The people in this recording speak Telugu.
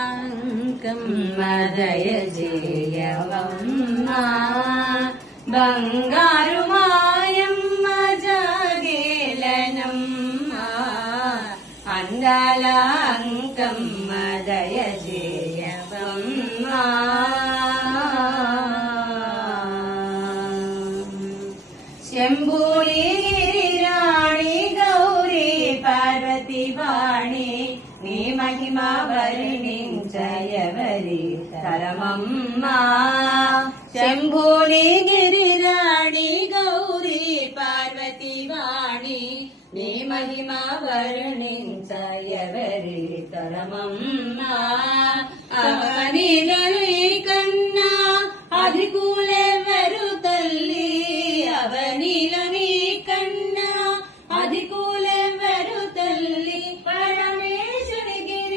అందాలంకమ్మ దయచేయవమ్మ బంగారు మాయమ్మ జాగేలనమ్మ అందాలంకమ్మ దయచేయవమ్మ శంభూరి గిరిరాణి గౌరీ పార్వతి వాణి నీ మహిమ వర్ణించయవరి తరమమ్మ శంభూరి గిరిరాణి గౌరీ పార్వతి వాణి నీ మహిమ వర్ణించయవరి తరమమ్మ అవని